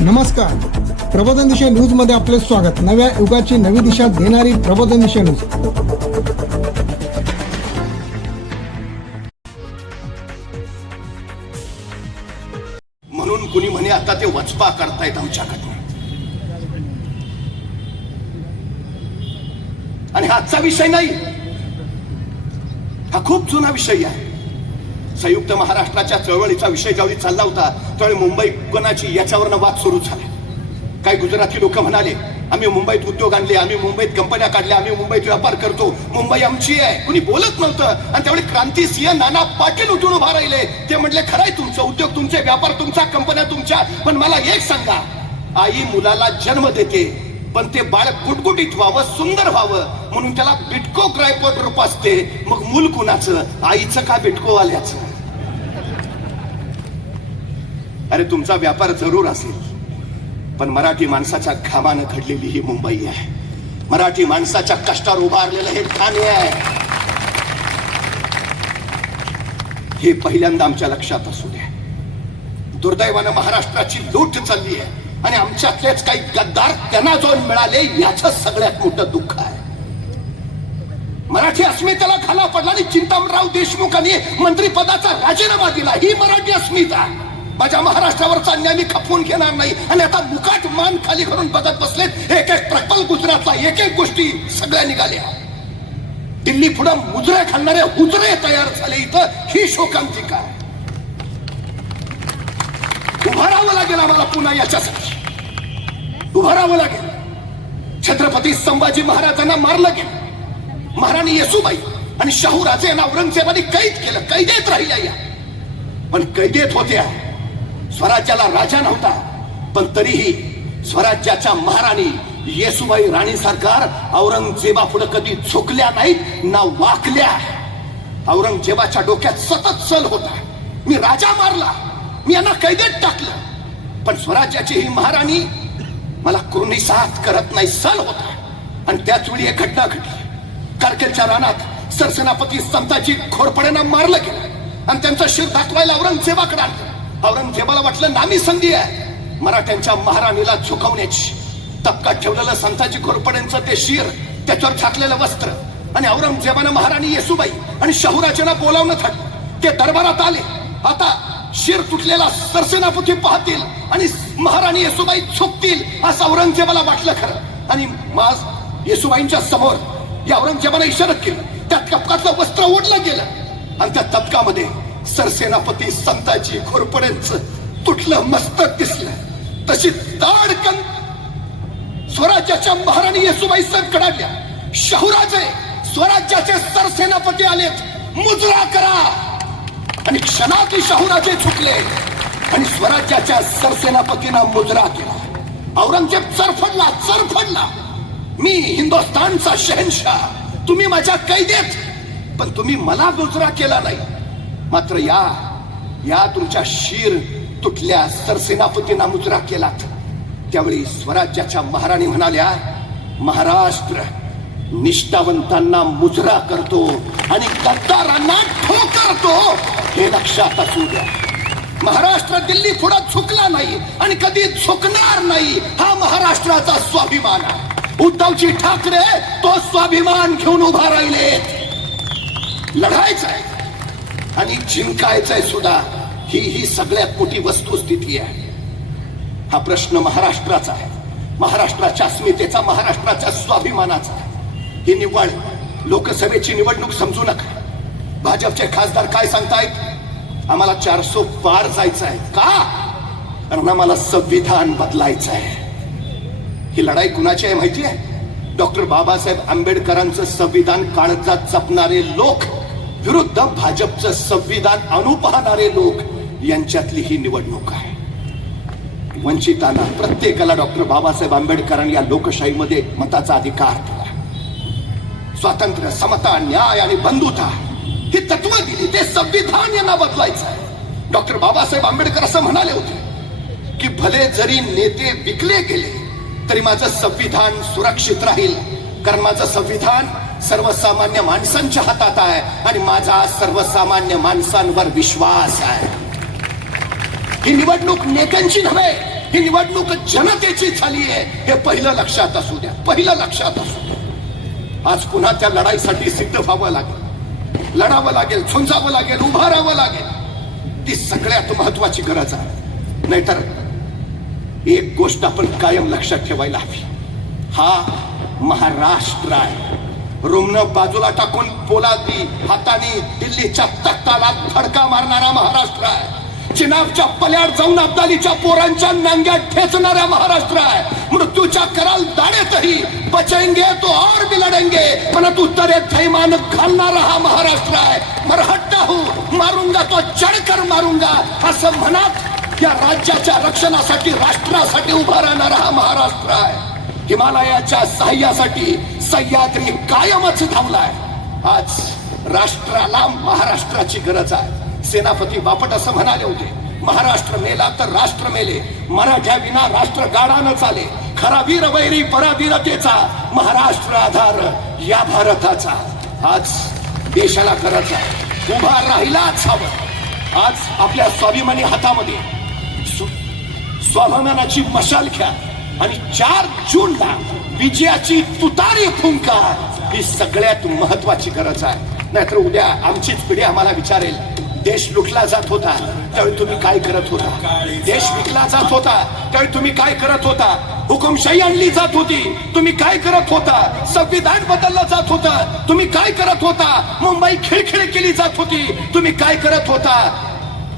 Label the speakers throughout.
Speaker 1: नमस्कार. प्रबोधन दिशा न्यूजमध्ये आपले स्वागत. नव्या युगाची नवी दिशा देणारी प्रबोधन दिशा न्यूज
Speaker 2: म्हणून कुणी म्हणे आता ते वचपा करतायत आमच्याकडनं. आणि हाचा आजचा विषय नाही. हा खूप जुना विषय आहे. संयुक्त महाराष्ट्राच्या चळवळीचा विषय ज्यावेळी चालला होता त्यावेळी मुंबई कोणाची याच्यावरनं वाद सुरू झाला? काही गुजराती लोक म्हणाले आम्ही मुंबईत उद्योग आणले आम्ही मुंबईत कंपन्या काढल्या आम्ही मुंबईत व्यापार करतो. मुंबई आमची आहे. कुणी बोलत नव्हतं. आणि त्यावेळी क्रांती सिंह नाना पाटील उठून उभा राहिले. ते म्हटले खरंय तुमचं उद्योग तुमचे व्यापार तुमचा कंपन्या तुमच्या. पण मला एक सांगा आई मुलाला जन्म देते पण ते बाळ गुटगुटीत व्हावं सुंदर व्हावं. म्हणून त्याला बिटको क्रायपोट रूप असते. मग मूल कुणाचं? आईचं का बिटको आल्याचं? अरे तुमचा व्यापार जरूर असेल पण मराठी माणसाच्या घामानं घडलेली ही मुंबई आहे. मराठी माणसाच्या कष्टावर उभारलेलं हे ठाणे आहे. हे पहिल्यांदा आमच्या लक्षात असू द्या. दुर्दैवानं महाराष्ट्राची लूट चालली आहे आणि आमच्यातलेच काही गद्दार त्यांना जाऊन मिळाले याच सगळ्यात मोठं दुःख आहे. मराठी अस्मितेला खाला पडला आणि चिंतामणराव देशमुखांनी मंत्रिपदाचा राजीनामा दिला. ही मराठी अस्मिता. माझ्या महाराष्ट्रावरचा अन्याय मी खपवून घेणार नाही. आणि आता मुकाट मान खाली करून बघत बसलेत एक एक प्रकल्प गुजरातला एक एक गोष्टी सगळ्या निघाल्या. दिल्ली पुढे मुजरे खाणारे उजरे तयार झाले इथं ही शोकांतिका. आहे उभं लागेल आम्हाला पुन्हा याच्यासाठी. उभारावं लागेल. छत्रपती संभाजी महाराजांना मारलं गेलं. महाराणी येसुबाई आणि शाहू राजे यांना औरंगजेबाने कैद केलं. कैदेत राहिल्या या. पण कैदेत होत्या. स्वराज्याला राजा नव्हता. पण तरीही स्वराज्याच्या महाराणी येसुबाई राणी सरकार औरंगजेबा पुढे कधी झुकल्या नाहीत ना वाकल्या. औरंगजेबाच्या डोक्यात सतत सल होता. मी राजा मारला. मी यांना कैदेत टाकलं. पण स्वराज्याची ही महाराणी मला कुर्निसात करत नाही सल होता. आणि त्याच वेळी एक घटना घडली. कारकेलच्या रानात सरसेनापती संताजी घोरपड्यानं मारलं गेलं. आणि त्यांचं शिर दाखवायला औरंगजेबाकडे आणलं. औरंगजेबाला वाटलं नामी संधी आहे. मराठ्यांच्या महाराणीला झुकवण्याची तपकात ठेवलेलं संताजी घोरपड्यांचं ते शिर त्याच्यावर झाकलेलं वस्त्र आणि औरंगजेबानं महाराणी येसुबाई आणि शाहूराजांना बोलावणं थट ते दरबारात आले. आता शिर तुटलेला सरसेनापती पाहतील आणि महाराणी येसुबाई झुकतील असं औरंगजेबाला वाटलं खरं. आणि माज येसुबाईंच्या समोर या औरंगजेबाने इशारा केलं. त्या तपकातलं वस्त्र ओढलं गेलं. आणि त्या तपकामध्ये सरसेनापती संताजी घोरपड्यांचं तुटलं मस्तक दिसलं. तशी ताडकन स्वराज्याच्या महाराणी येसुबाई साहेब शहुराजे शाहूराजे स्वराज्याचे सरसेनापती आलेत. मुजरा करा. आणि क्षणाती शाहूराजे झुकले. आणि स्वराज्याच्या सरसेनापतीनं मुजरा केला. औरंगजेब चरफडला चरफडला मी हिंदुस्थानचा शहनशाह तुम्ही माझ्या कैदेत. पण तुम्ही मला मुजरा केला नाही. मात्र या या तुमच्या शिर तुटल्या सरसेनापतींना मुजरा केलात. त्यावेळी स्वराज्याच्या महाराणी म्हणाल्या महाराष्ट्र निष्ठावंतांना मुजरा करतो आणि गद्दारांना ठोकरतो हे लक्षात असू द्या. महाराष्ट्र दिल्ली पुढे झुकला नाही आणि कधी झुकणार नाही हा महाराष्ट्राचा स्वाभिमान आहे. उद्धवजी ठाकरे तो स्वाभिमान घेऊन उभा राहिलेत. लढायचंय आणि जिंकायचंय सुद्धा ही ही सगळ्यात मोठी वस्तुस्थिती आहे. हा प्रश्न महाराष्ट्राचा आहे. महाराष्ट्राच्या अस्मितेचा महाराष्ट्राच्या स्वाभिमानाचा आहे. ही निवड लोकसभेची निवडणूक समजू नका. भाजपचे खासदार काय सांगतायत? आम्हाला चारसो पार जायचं आहे का? कारण आम्हाला संविधान बदलायचं आहे ही लढाई कुणाची आहे माहिती आहे? डॉक्टर बाबासाहेब आंबेडकरांचं संविधान काळजात जपणारे लोक विरुद्ध भाजपचं संविधान अनुपाहणारे लोक यांच्यातली ही निवडणूक आहे. वंचितांना प्रत्येकाला डॉक्टर बाबासाहेब आंबेडकरांनी या लोकशाहीमध्ये मताचा अधिकार दिला. स्वातंत्र्य समता न्याय आणि बंधुता ही तत्व दिली. ते संविधान यांना बदलायचं आहे डॉक्टर बाबासाहेब आंबेडकर असं म्हणाले होते की भले जरी नेते विकले गेले तरी माझं संविधान सुरक्षित राहील. कारण माझं संविधान सर्वसामान्य माणसांच्या हातात आहे आणि माझा सर्वसामान्य माणसांवर विश्वास आहे. ही निवडणूक नेत्यांची नव्हे ही निवडणूक जनतेची झाली आहे. हे पहिलं लक्षात असू द्या पहिलं लक्षात असू द्या. आज पुन्हा त्या लढाईसाठी सिद्ध व्हावं लागेल. लढावं लागेल झुंजावं लागेल उभं राहावं लागेल. ती सगळ्यात महत्वाची गरज आहे. नाहीतर एक गोष्ट आपण कायम लक्षात ठेवायला हवी. हा महाराष्ट्र आहे. रुग्ण बाजूला टाकून पोलादी हाताने दिल्लीच्या तख्ताला फडका मारणारा महाराष्ट्र आहे. चिनाबच्या पल्याड जाऊन अब्दालीच्या पोरांच्या नांग्यात ठेचणारा महाराष्ट्र आहे. मृत्यूच्या कराल दाण्यातही बचेंगे तो और भी लढेंगे परंतु उत्तरे थैमान घालणारा हा महाराष्ट्र आहे. मरहट्टा हो मारूंगा तो चढकर मारूंगा. असं म्हणत या राज्याच्या रक्षणासाठी राष्ट्रासाठी उभा राहणारा हा महाराष्ट्र आहे. हिमालयाच्या सहाय्यासाठी सह्याद्री कायमच धावलाय आज राष्ट्राला महाराष्ट्राची गरज आहे. सेनापती बापट असं म्हणाले होते महाराष्ट्र मेला तर राष्ट्र मेले. मराठ्या विना राष्ट्र गाडानं चाले. खरा वीर वैरी पराधीनतेचा महाराष्ट्र आधार या भारताचा. आज देशाला गरज आहे. उभा राहिलाच हवं. आज आपल्या स्वाभिमानी हातामध्ये स्वाभिमानाची मशाल घ्या. आणि चार जूनला विजयाची तुतारी फुंका ही सगळ्यात महत्वाची गरज आहे. नाहीतर उद्या आमचीच पिढी आम्हाला विचारेल देश लुटला जात होता त्यावेळी तुम्ही काय करत होता? देश विकला जात होता त्यावेळी तुम्ही काय करत होता? हुकुमशाही आणली जात होती तुम्ही काय करत होता? संविधान बदललं जात होता तुम्ही काय करत होता? मुंबई खिळखिळ केली जात होती तुम्ही काय करत होता?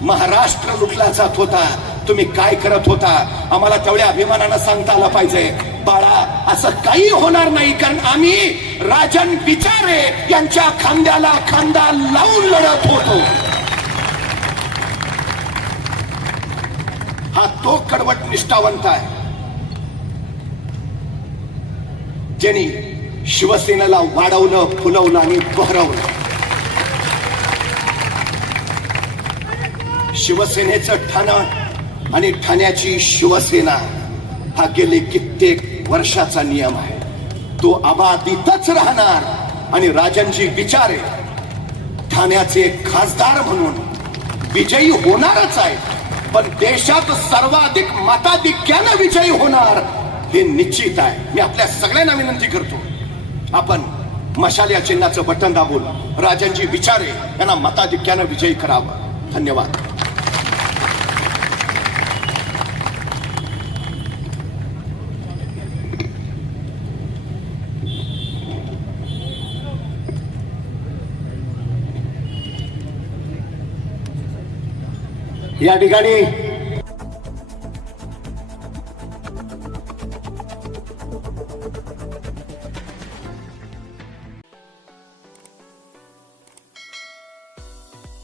Speaker 2: महाराष्ट्र लुटला जात होता. तुम्ही काय करत होता? आम्हाला तेवढ्या अभिमानानं सांगता आलं पाहिजे. बाळा असं काही होणार नाही कारण आम्ही राजन विचारे यांच्या खांद्याला खांदा लावून लढत होतो. हा तो कडवट निष्ठावंत आहे. ज्यांनी शिवसेनेला वाढवलं फुलवलं आणि बहरवलं. शिवसेनेचं ठाणं आणि ठाण्याची शिवसेना हा गेले कित्येक वर्षाचा नियम आहे. तो अबाधितच राहणार आणि राजनजी विचारे ठाण्याचे खासदार म्हणून विजयी होणारच आहे पण देशात सर्वाधिक मताधिक्यानं विजयी होणार हे निश्चित आहे. मी आपल्या सगळ्यांना विनंती करतो. आपण मशाल या चिन्हाचं बटन दाबून राजनजी विचारे यांना मताधिक्यानं विजयी करावं. धन्यवाद. या ठिकाणी